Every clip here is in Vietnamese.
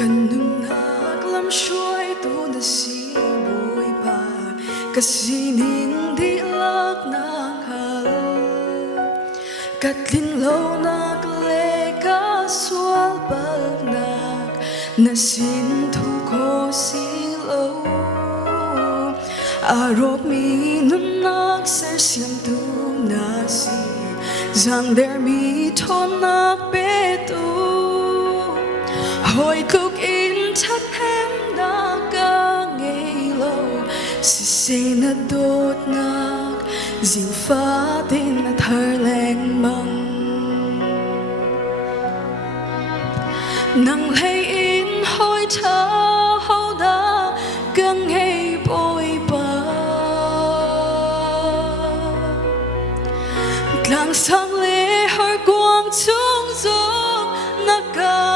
Cần nung nạc lắm suối tu na si bụi bà Cà si ninh đi lắc nạc hal Cắt linh lâu nạc lê ca sual bal nạc Na xin thu ko si lâu Arop mi nung nạc ser siam tu na si Giang der mi thon nạc bê tu Hồi cục in thắt hem đã ca ngày lâu Si say na đốt nạc Dinh phá tin na thar leng măng Nang hay in hồi thơ hậu đã ca ngày bôi bà Càng sang lê hơi quang chung dung na ca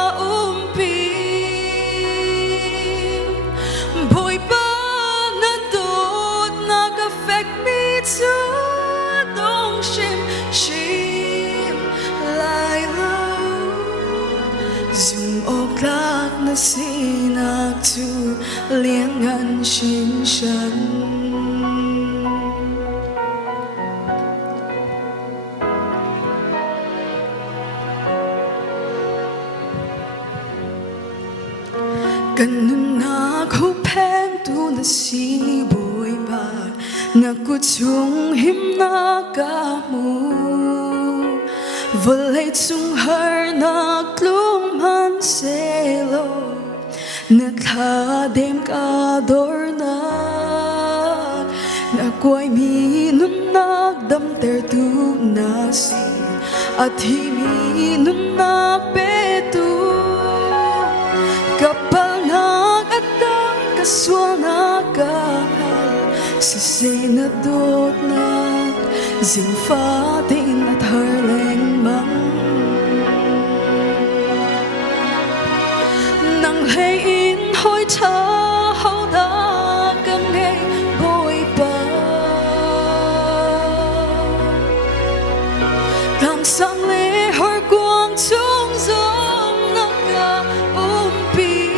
Chúa đông chim lại lâu dùng ốc lạc na xin ác tu liên ngăn xin sân cần nung nạc húp hẹn tu na si bôi bà Ngạc của chúng hiếm na ca mù Vợ lấy chúng hở nạc lúc man xe lô Nạc thả đêm ca đor nạc Nạc quay mi nung nạc đâm ter tu na si At hi mi nung nạc bê tu Kapal nạc at đam ka sual nạc ka Si say na đốt nạc Dinh phá tin na thar leng măng Nang hay in hồi thơ hậu đã ca ngày bôi bà Càng sang lê hơi quang chung dung na ca pi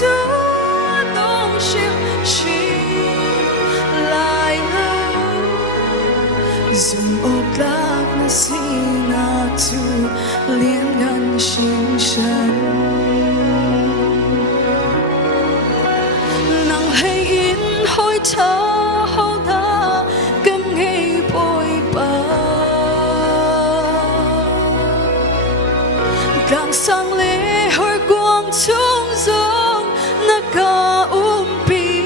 Chúa đông chim lại lâu dùng ốc lạc na xin ác tu liên ngăn xin sân Nang hay in hồi thơ hậu đã cầm ngày bôi bà Càng sang lê hơi quang chung dung na ca pi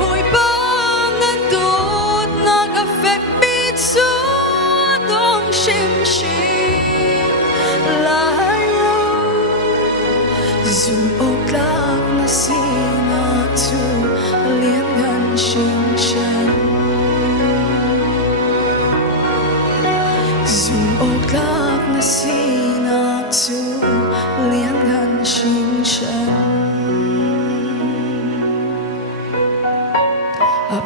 Bôi ba na đốt na ca phép mi Chúa đông chim lại lâu dùng ốc lạc na xin ác tu liên ngăn xin sân dùng ốc lạc na xin ác tu liên ngăn xin sân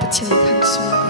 Bethel thành xuống